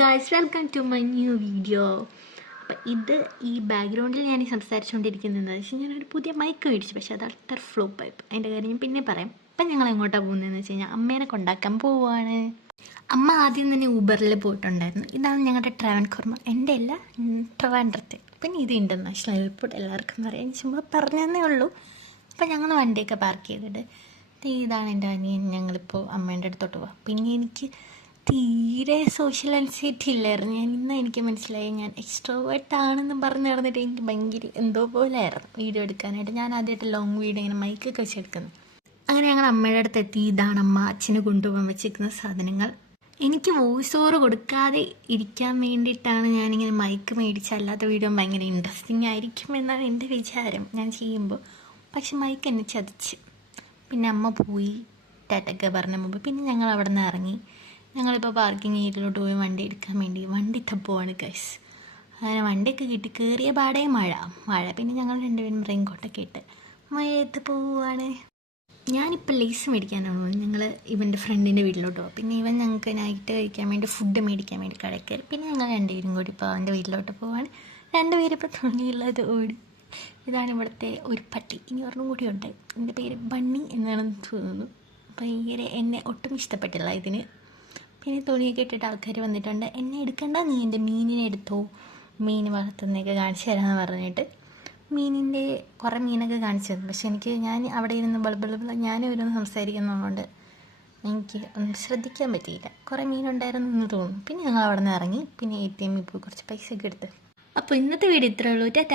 Guys, welcome to my new video. അപ്പം ഈ ബാക്ക്ഗ്രൗണ്ടിൽ ഞാൻ സംസാരിച്ചുകൊണ്ടിരിക്കുന്നത് വെച്ചാൽ ഞാനൊരു പുതിയ മൈക്ക് മേടിച്ചു, പക്ഷേ അത് അട്ടർ ഫ്ലോപ്പായി. അതിൻ്റെ കാര്യം ഞാൻ പിന്നെ പറയാം. ഇപ്പം ഞങ്ങൾ എങ്ങോട്ടാണ് പോകുന്നതെന്ന് വെച്ച് കഴിഞ്ഞാൽ അമ്മേനെ കൊണ്ടാക്കാൻ പോവുകയാണ്. അമ്മ ആദ്യം തന്നെ ഊബറിൽ പോയിട്ടുണ്ടായിരുന്നു. ഇതാണ് ഞങ്ങളുടെ ട്രാവൻകൂർമ. എൻ്റെ അല്ല, ട്രിവാൻഡ്രത്തെ. പിന്നെ ഇത് ഇൻ്റർനാഷണൽ എയർപോർട്ട്, എല്ലാവർക്കും അറിയാം. ചുമ്മാ പറഞ്ഞതന്നേ ഉള്ളൂ. അപ്പം ഞങ്ങൾ വണ്ടിയൊക്കെ പാർക്ക് ചെയ്തിട്ട് ഇതാണ് എൻ്റെ അനിയൻ. ഞങ്ങളിപ്പോൾ അമ്മേൻ്റെ അടുത്തോട്ട് പോവാം. പിന്നെ എനിക്ക് തീരെ സോഷ്യൽ ആൻസൈറ്റി ഇല്ലായിരുന്നു. എനിക്ക് മനസ്സിലായി ഞാൻ എക്സ്ട്രോവേർട്ട് ആണെന്ന് പറഞ്ഞ് നടന്നിട്ട് എനിക്ക് ഭയങ്കര എന്തോ പോലെ ആയിരുന്നു വീഡിയോ എടുക്കാനായിട്ട്. ഞാൻ ആദ്യമായിട്ട് ലോങ് വീഡിയോ ഇങ്ങനെ മൈക്കൊക്കെ വെച്ചെടുക്കുന്നു. അങ്ങനെ ഞങ്ങൾ അമ്മയുടെ അടുത്ത് എത്തി. ഇതാണ് അമ്മ അച്ഛന് കൊണ്ടുപോകാൻ വെച്ചിരിക്കുന്ന സാധനങ്ങൾ. എനിക്ക് വോയിസ് ഓവർ കൊടുക്കാതെ ഇരിക്കാൻ വേണ്ടിയിട്ടാണ് ഞാനിങ്ങനെ മൈക്ക് മേടിച്ച്. അല്ലാത്ത വീഡിയോ ഭയങ്കര ഇൻട്രസ്റ്റിംഗ് ആയിരിക്കും എന്നാണ് എൻ്റെ വിചാരം ഞാൻ ചെയ്യുമ്പോൾ. പക്ഷെ മൈക്ക് എന്നെ ചതിച്ച്. പിന്നെ അമ്മ പോയി ടാറ്റൊക്കെ പറഞ്ഞ മുമ്പ് പിന്നെ ഞങ്ങൾ അവിടെ നിന്ന് ഇറങ്ങി. ഞങ്ങളിപ്പോൾ പാർക്കിംഗ് ഏരിയയിലോട്ട് പോയി വണ്ടി എടുക്കാൻ വേണ്ടി വണ്ടി തപ്പുവാണ് ഗൈസ്. അങ്ങനെ വണ്ടിയൊക്കെ കിട്ടി. കയറിയ പാടേ മഴ. പിന്നെ ഞങ്ങൾ രണ്ടുപേരും റെയിൻകോട്ടൊക്കെ ഇട്ട് മഴയത്ത് പോവുകയാണ്. ഞാനിപ്പോൾ ലേസ് മേടിക്കാനാണ് ഞങ്ങൾ ഇവൻ്റെ ഫ്രണ്ടിൻ്റെ വീട്ടിലോട്ട് പോകും. പിന്നെ ഇവൻ ഞങ്ങൾക്ക് നൈറ്റ് കഴിക്കാൻ വേണ്ടി ഫുഡ് മേടിക്കാൻ വേണ്ടി കടയിൽ കയറി. പിന്നെ ഞങ്ങൾ രണ്ടുപേരും കൂടി ഇപ്പോൾ അവൻ്റെ വീട്ടിലോട്ട് പോവാണ്. രണ്ടുപേരും ഇപ്പോൾ തുണിയുള്ളത് ഓടി. ഇതാണ് ഇവിടുത്തെ ഒരു പട്ടി. ഇനി ഒരെണ്ണം കൂടി ഉണ്ട്. എൻ്റെ പേര് ബണ്ണി എന്നാണെന്ന് തോന്നുന്നു. ഭയങ്കര എന്നെ ഒട്ടും ഇഷ്ടപ്പെട്ടില്ല ഇതിന്. പിന്നെ തുണിയൊക്കെ ഇട്ടിട്ട് ആൾക്കാർ വന്നിട്ടുണ്ട്. എന്നെ എടുക്കണ്ട, നീ എൻ്റെ മീനിനെ എടുത്തോ, മീൻ വളർത്തുന്നതൊക്കെ കാണിച്ചു തരാമെന്ന് പറഞ്ഞിട്ട് മീനിൻ്റെ കുറേ മീനൊക്കെ കാണിച്ചു തന്നു. പക്ഷെ ഞാൻ അവിടെ ഇരുന്ന് ബൾബിള് ഞാനും ഇരുന്ന് സംസാരിക്കുന്നതുകൊണ്ട് എനിക്ക് ഒന്നും ശ്രദ്ധിക്കാൻ പറ്റിയില്ല. കുറേ മീനുണ്ടായിരുന്നു എന്ന് തോന്നുന്നു. പിന്നെ ഞങ്ങൾ അവിടെ നിന്ന് ഇറങ്ങി. പിന്നെ ATM പോയി കുറച്ച് പൈസയൊക്കെ എടുത്ത്. അപ്പോൾ ഇന്നത്തെ വീഡിയോ ഇത്രയേ ഉള്ളൂ. ടാറ്റാ.